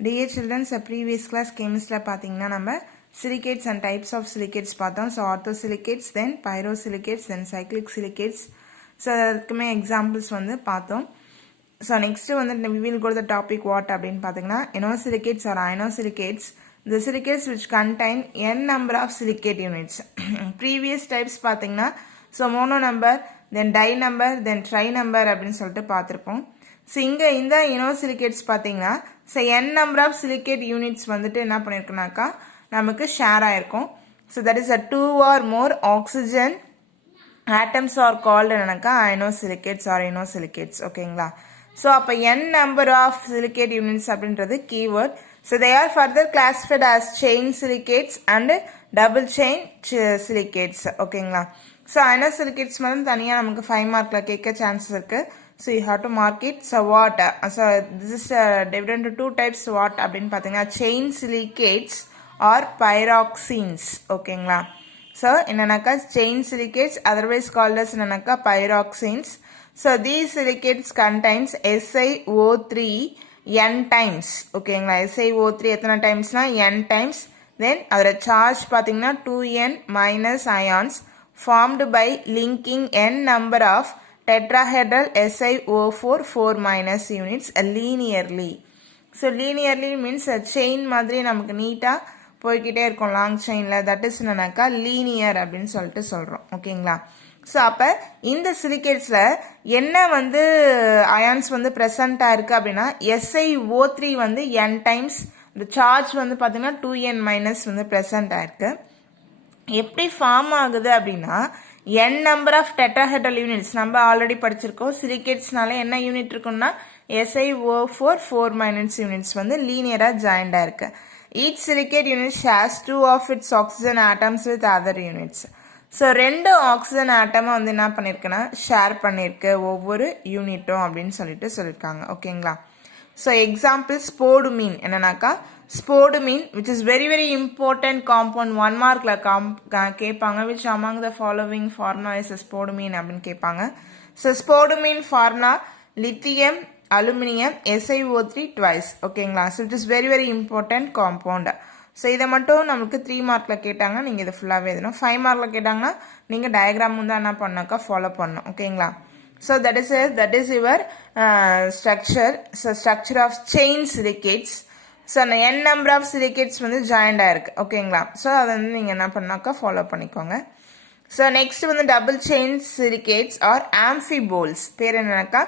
Dear children, previous class chemistry பாத்தீங்கன்னா நம்ம silicates and types of silicates பார்த்தோம். So orthosilicates, then pyrosilicates, then cyclic silicates. So அதுக்குமே examples வந்து பார்த்தோம். So next வந்து we will go to the topic what அப்படினு பாத்தீங்கன்னா inosilicates or inosilicates, the silicates which contain n number of silicate units. Previous types பாத்தீங்கன்னா so mono number, then di number, then tri number அப்படினு சொல்லிட்டு பார்த்திருப்போம். So இங்க இந்த inosilicates பாத்தீங்கன்னா so n number of silicate units வந்துட்டு என்ன பண்ணிருக்குனாக்கா நமக்கு ஷேர் ஆயிருக்கும். So that is a 2 or more oxygen atoms are called என்னக்கா inosilicates or inosilicates. ஓகேங்களா? So அப்ப n number of silicate units அப்படின்றது keyword. So they are further classified as chain silicates and double chain silicates. ஓகேங்களா? So inosilicates வந்து தனியா நமக்கு 5 மார்க்ல கேட்க chances இருக்கு. So you have to mark it. So what? So this is divided into two types. What அப்படினு பாத்தீங்கன்னா chain silicates or pyroxenes. ஓகேங்களா? So என்னன்னாக்கா chain silicates otherwise called as என்னன்னாக்கா pyroxenes. So these silicates contains SiO3 n times. ஓகேங்களா? SiO3 எத்தனை டைம்ஸ்னா n times. Then அதோட charge பாத்தீங்கன்னா 2n minus ions formed by linking n number of tetrahedral SiO4 4 minus units linearly. So linearly means a chain மாதிரி நமக்கு நீட்டா போய்கிட்டே இருக்கும் long செயின்ல. That is என்னன்னாக்கா லீனியர் அப்படின்னு சொல்லிட்டு சொல்றோம். ஓகேங்களா? ஸோ அப்ப இந்த சிலிகேட்ஸ்ல என்ன வந்து அயான்ஸ் வந்து பிரசண்டா இருக்கு அப்படின்னா SiO3 வந்து n டைம்ஸ், இந்த சார்ஜ் வந்து பாத்தீங்கன்னா 2n மைனஸ் வந்து பிரசண்டா இருக்கு. எப்படி ஃபார்ம் ஆகுது அப்படின்னா n number of tetrahedral units நம்ம ஆல்ரெடி படிச்சிருக்கோம். சிலிகேட்ஸ்னால என்ன யூனிட் இருக்குன்னா SiO4 4 minus units வந்து லீனியரா ஜாயிண்டா இருக்கு. Each silicate unit shares 2 of its oxygen atoms with other units. So ரெண்டு ஆக்சிஜன் ஆட்டமா வந்து என்ன பண்ணிருக்குன்னா ஷேர் பண்ணிருக்கு ஒவ்வொரு யூனிட்டும் அப்படின்னு சொல்லியிருக்காங்க. ஓகேங்களா? ஸோ எக்ஸாம்பிள் ஸ்போடுமீன் என்னன்னாக்கா ஸ்போடுமீன் which is very very important compound 1 மார்க்ல கேட்பாங்க. which among the following formula is spodumene அப்படின்னு கேட்பாங்க. So spodumene formula lithium aluminium SiO3 twice. ஓகேங்களா? So it is very very important compound. So இதை மட்டும் நமக்கு 3 மார்க்ல கேட்டாங்க, நீங்க இதை ஃபுல்லாவே எழுதணும். 5 மார்க்ல கேட்டாங்கன்னா நீங்க டயக்ராம் தான் என்ன பண்ணாக்கா ஃபாலோ பண்ணணும். ஓகேங்களா? So that is your structure. So structure of chain silicates. So n number of silicates வந்து joined ஆயிருக்கு. ஓகேங்களா? So அதை வந்து நீங்க என்ன பண்ணாக்கா ஃபாலோ பண்ணிக்கோங்க. So next வந்து double chain silicates or amphiboles. பேர் என்னன்னாக்கா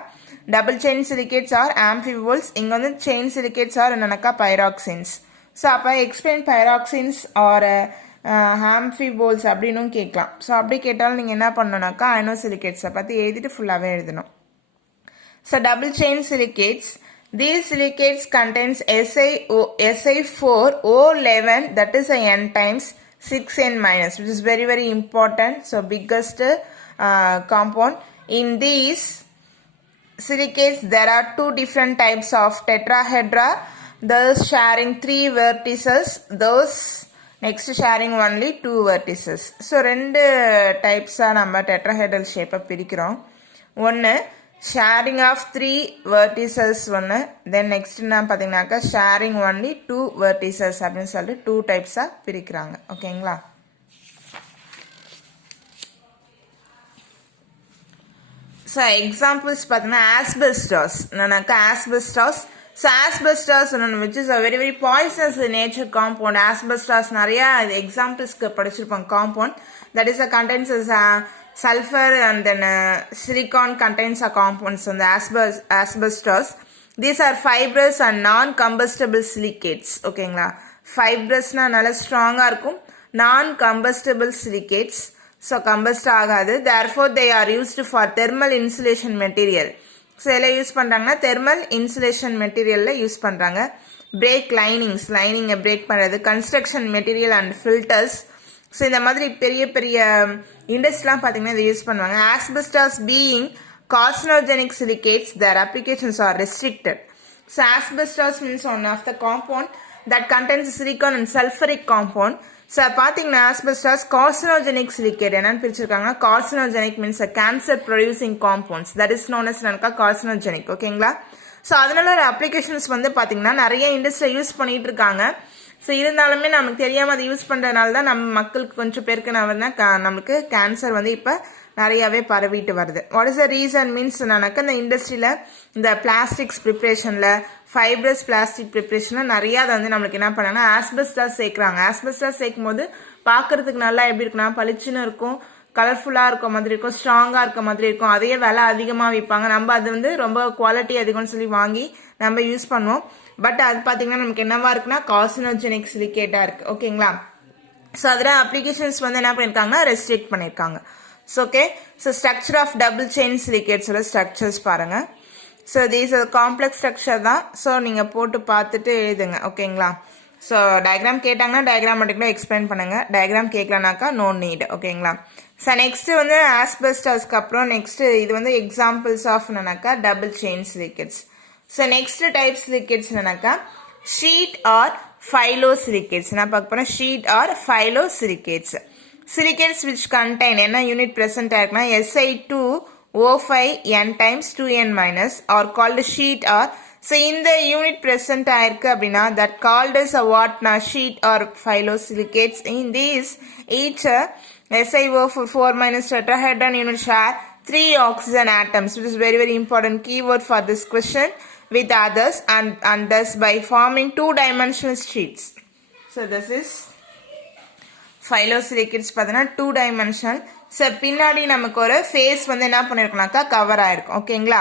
double chain silicates or amphiboles. இங்க வந்து chain silicates or என்னன்னாக்கா pyroxenes. So அப்ப explain pyroxenes or amphiboles அப்படின்னும் கேட்கலாம். ஸோ அப்படி கேட்டாலும் நீங்கள் என்ன பண்ணணும்னாக்கா inosilicates பற்றி எழுதிட்டு ஃபுல்லாகவே எழுதணும். So double chain silicates, these silicates contains Si4O11 that is a n times 6n minus which is very very important. So biggest compound. In these silicates there are two different types of tetrahedra, those sharing 3 vertices, those next sharing only 2 vertices. So ரெண்டு டைப்ஸா நம்ம tetrahedral ஷேப்பை பிரிக்கிறோம். ஒன்று sharing of 3 vertices ஒன்று, then next என்ன பார்த்தீங்கன்னாக்கா sharing only 2 vertices அப்படின்னு சொல்லிட்டு 2 டைப்ஸா பிரிக்கிறாங்க. ஓகேங்களா? ஸோ எக்ஸாம்பிள்ஸ் பார்த்தீங்கன்னா ஆஸ்பெஸ்டாஸ் என்னன்னாக்கா asbestos. So asbestos which is a very very poisonous nature compound. Asbestos நிறைய எக்ஸாம்பிள்ஸ்க்கு படிச்சிருப்பாங்க. compound that is contains sulfur and then silicon contains a compounds on the asbestos. These are fibrous and non-combustible silicates. ஓகேங்களா? fibrous-னா நல்ல ஸ்ட்ராங்கா இருக்கும், non-combustible silicates. So combust ஆகாது. Therefore they are used for thermal insulation material. So எல்லாம் use பண்ணுறாங்கன்னா thermal insulation மெட்டீரியலில் use பண்ணுறாங்க. Break லைனிங்கை break பண்ணுறது, construction material and filters. So இந்த மாதிரி பெரிய பெரிய இண்டஸ்ட்ரிலாம் பார்த்தீங்கன்னா இதை யூஸ் பண்ணுவாங்க. Asbestos being carcinogenic silicates, their applications are restricted. So asbestos means one of the compound that contains silicon and sulfuric compound. So பார்த்தீங்கன்னா asbestos carcinogenic silicate என்னன்னு பிரிச்சிருக்காங்க. carcinogenic means a cancer producing compounds, that is known as carcinogenic. ஓகேங்களா? So அதனால applications வந்து பார்த்தீங்கன்னா நிறைய இண்டஸ்ட்ரியில் use பண்ணிட்டு இருக்காங்க. ஸோ இருந்தாலுமே நமக்கு தெரியாமல் அதை யூஸ் பண்ணுறதுனால தான் நம்ம மக்களுக்கு கொஞ்சம் பேருக்கு நம்மளுக்கு கேன்சர் வந்து இப்போ நிறையாவே பரவிட்டு வருது. What is the reason means என்னன்னாக்கா இந்த இண்டஸ்ட்ரியில் இந்த பிளாஸ்டிக்ஸ் ப்ரிப்ரேஷனில் ஃபைப்ரஸ் பிளாஸ்டிக் ப்ரிப்ரேஷனில் நிறையா அதை வந்து நம்மளுக்கு என்ன பண்ணாங்கன்னா ஆஸ்பெஸ்டாஸ் சேர்க்குறாங்க. ஆஸ்பெஸ்டாஸ் சேர்க்கும் போது பார்க்கறதுக்கு நல்லா எப்படி இருக்குன்னா பளிச்சுன்னு இருக்கும், கலர்ஃபுல்லாக இருக்க மாதிரி இருக்கும், ஸ்ட்ராங்காக இருக்க மாதிரி இருக்கும். அதையே விலை அதிகமாக விற்பாங்க. நம்ம அது வந்து ரொம்ப குவாலிட்டி அதிகம்னு சொல்லி வாங்கி நம்ம யூஸ் பண்ணுவோம். பட் அது பார்த்தீங்கன்னா நமக்கு என்னவா இருக்குன்னா கார்சினோஜெனிக் சிலிகேட்டாக இருக்குது. ஓகேங்களா? ஸோ அதில் அப்ளிகேஷன்ஸ் வந்து என்ன பண்ணியிருக்காங்கன்னா ரெஸ்ட்ரிக்ட் பண்ணியிருக்காங்க. So okay, so structure of double chain சிலிகேட்ஸோட ஸ்ட்ரக்சர்ஸ் பாருங்கள். ஸோ தீஸ் காம்ப்ளெக்ஸ் ஸ்ட்ரக்சர் தான். ஸோ நீங்கள் போட்டு பார்த்துட்டு எழுதுங்க. ஓகேங்களா? ஸோ டயக்ராம் கேட்டாங்கன்னா டயக்ராம் மட்டும் எக்ஸ்பிளைன் பண்ணுங்கள். டயக்ராம் கேட்கலனாக்கா நோ நீட். ஓகேங்களா? ஸோ நெக்ஸ்ட் வந்து ஆஸ்பெஸ்டாஸ்க்கு அப்புறம் நெக்ஸ்ட் இது வந்து எக்ஸாம்பிள்ஸ் ஆஃப் என்னன்னாக்கா double chain silicates. So next type silicates என்னன்னாக்கா ஷீட் ஆர் ஃபைலோசிலிகேட்ஸ். நான் பார்க்க போகிறேன் sheet or phyllosilicates. Silicates which contain என்ன யூனிட் present ஆயிருக்குன்னா Si2O5n times 2n minus are called sheet or. So இந்த யூனிட் present ஆயிருக்கு அப்படின்னா that called as a what na sheet or phyllosilicates. In these each SiO4 minus tetrahedron unit share 3 oxygen atoms, which is very important keyword for this question, with others and thus by forming two-dimensional sheets. So this is ஃபைலோசிலிகேட்ஸ் பார்த்தீங்கன்னா 2 dimensional. So பின்னாடி நமக்கு ஒரு face வந்து என்ன பண்ணியிருக்கோம்னாக்கா cover ஆயிருக்கும். ஓகேங்களா?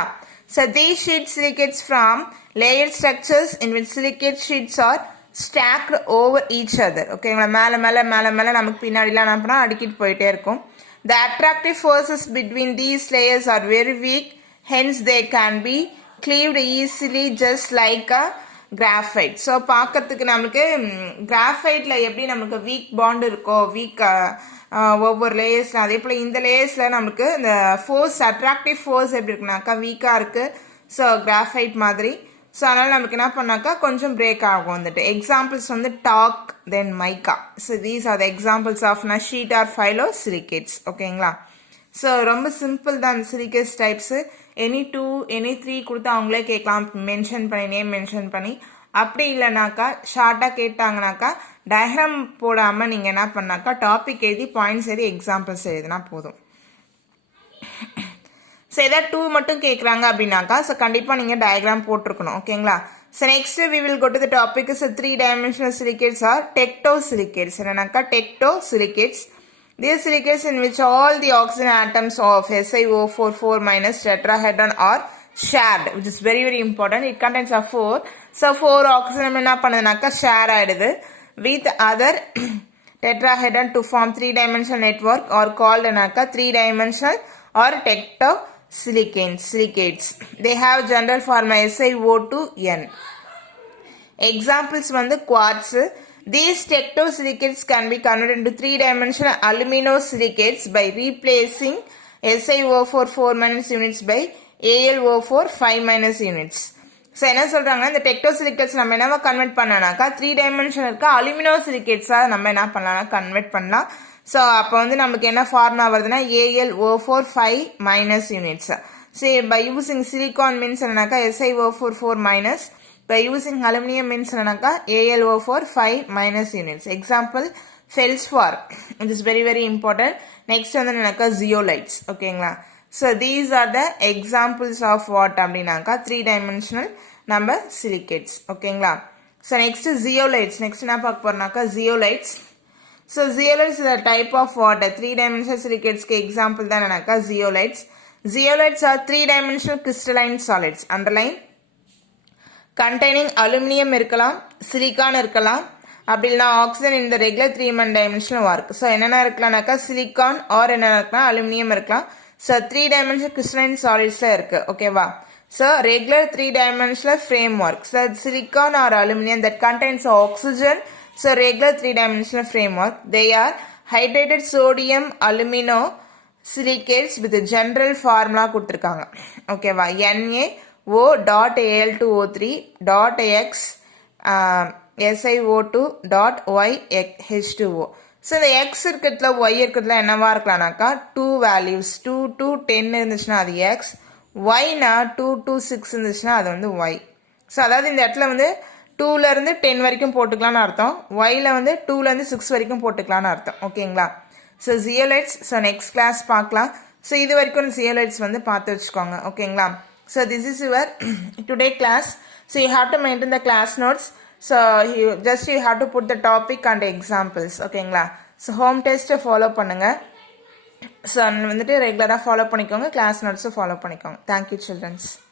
So these sheet silicates from layer structures in which silicate sheets are stacked over each other. ஓகேங்களா? மேலே நமக்கு பின்னாடிலாம் என்ன பண்ணால் அடிக்கிட்டு போயிட்டே இருக்கும். The attractive forces between these layers are very weak, hence they can be cleaved easily just like a graphite. So பார்க்கறதுக்கு நமக்கு கிராஃபைட்ல எப்படி நமக்கு வீக் பாண்ட் இருக்கோ, வீக் ஒவ்வொரு லேயர்ஸ், அதே போல் இந்த லேயர்ஸில் நமக்கு இந்த ஃபோர்ஸ் அட்ராக்டிவ் ஃபோர்ஸ் எப்படி இருக்குனாக்கா வீக்காக இருக்குது. ஸோ கிராஃபைட் மாதிரி. ஸோ அதனால் நமக்கு என்ன பண்ணாக்கா கொஞ்சம் பிரேக் ஆகும் வந்துட்டு. எக்ஸாம்பிள்ஸ் வந்து talc then mica. So these are the examples of sheet or phyllosilicates. ஓகேங்களா? ஸோ ரொம்ப சிம்பிள் தான் இந்த சிலிகேட்ஸ் டைப்ஸு. எனி 2 எனி 3 கொடுத்து அவங்களே கேட்கலாம் மென்ஷன் பண்ணி, நேம் மென்ஷன் பண்ணி. அப்படி இல்லைனாக்கா ஷார்ட்டாக கேட்டாங்கனாக்கா டயக்ராம் போடாமல் நீங்கள் என்ன பண்ணாக்கா டாபிக் எழுதி பாயிண்ட்ஸ் எழுதி எக்ஸாம்பிள்ஸ் எழுதினா போதும். ஸோ ஏதாவது 2 மட்டும் கேட்குறாங்க அப்படின்னாக்கா ஸோ கண்டிப்பாக நீங்கள் டயக்ராம் போட்டிருக்கணும். ஓகேங்களா? So next we will go to the topic. So 3 dimensional silicates are tecto silicates. என்னன்னாக்கா tecto silicates. These silicates in which all the oxygen atoms of SiO4 minus tetrahedron are shared, which is very important. It contains a 4. So 4 oxygen என்ன பண்ணுதுனாக்கா share ஆயிடுது with other tetrahedron to form 3-dimensional network or called anaka 3-dimensional or tectosilicates. They have general form SiO2n. Examples வந்து quartz. These tectosilicates can be converted into 3-dimensional aluminosilicates by replacing SiO4 4 minus units by AlO4 5 minus units. So என்ன சொல்கிறாங்கன்னா இந்த டெக்டோசிலிகேட்ஸ் நம்ம என்னவா convert பண்ணலாம்னாக்கா 3-dimensional இருக்க அலுமினோசிலிகேட்ஸாக நம்ம என்ன பண்ணலாம்னா கன்வெர்ட் பண்ணலாம். ஸோ அப்போ வந்து நமக்கு என்ன ஃபார்முலா வருதுன்னா AlO4 5 minus units. So by using silicon means என்னன்னாக்கா SiO4 4 minus. By using aluminum means AlO4 5 minus units. Example feldspar. It is very important. Next one zeolites. Okay. So these are the examples of what 3-dimensional number silicates. Okay. So next is zeolites. Next zeolites. So zeolites is a type of what 3-dimensional silicates ke example zeolites. Zeolites are 3-dimensional crystalline solids. Underline. Containing aluminum இருக்கலாம், silicon இருக்கலாம், அப்படி இல்லைனா oxygen இந்த regular 3-dimensional work. So என்னென்ன இருக்கலாம்னாக்கா silicon R என்ன இருக்கலாம் aluminium இருக்கலாம். So 3-dimensional crystalline solidsல இருக்கு. ஓகேவா? So regular 3-dimensional framework. So silicon or aluminum that contains oxygen. So regular 3-dimensional framework. They are hydrated sodium aluminosilicates with general formula கொடுத்துருக்காங்க. ஓகேவா? NaO.Al2O3.X SiO2.YH2O. So இந்த X இருக்கிறதுல Y இருக்கிறதுல என்னவா இருக்கலாம்னாக்கா 2 values 2 to 10 இருந்துச்சுன்னா அது எக்ஸ், ஒய்னா 2 to 6 இருந்துச்சுன்னா அது வந்து ஒய். ஸோ அதாவது இந்த இடத்துல வந்து 2லேருந்து 10 வரைக்கும் போட்டுக்கலான்னு அர்த்தம். ஒயில் வந்து 2லேருந்து 6 வரைக்கும் போட்டுக்கலான்னு அர்த்தம். ஓகேங்களா? So zeolites so next class பார்க்கலாம். ஸோ இது வரைக்கும் ஜியோலைட்ஸ் வந்து பார்த்து வச்சுக்கோங்க. ஓகேங்களா? So this is your today class. So you have to maintain the class notes. So you have to put the topic and examples. ஓகேங்களா? ஸோ ஹோம் டெஸ்ட்டை follow பண்ணுங்கள். ஸோ வந்துட்டு ரெகுலராக ஃபாலோ பண்ணிக்கோங்க. கிளாஸ் நோட்ஸும் ஃபாலோ பண்ணிக்கோங்க. Thank you children's.